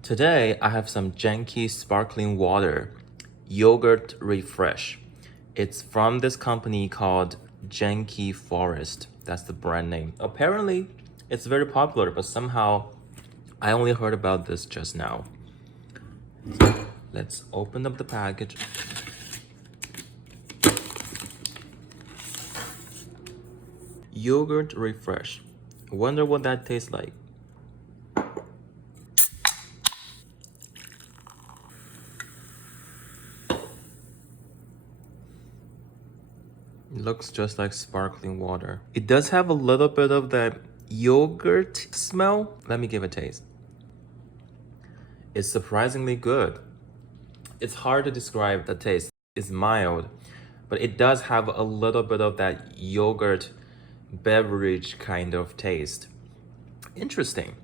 Today, I have some Genki sparkling water, yogurt refresh. It's from this company called Genki Forest. That's the brand name. Apparently, it's very popular, but somehow I only heard about this just now. Let's open up the package. Yogurt refresh. Wonder what that tastes like. It looks just like sparkling water. It does have a little bit of that yogurt smell. Let me give a taste. It's surprisingly good. It's hard to describe the taste. It's mild, but it does have a little bit of that yogurt beverage kind of taste. Interesting.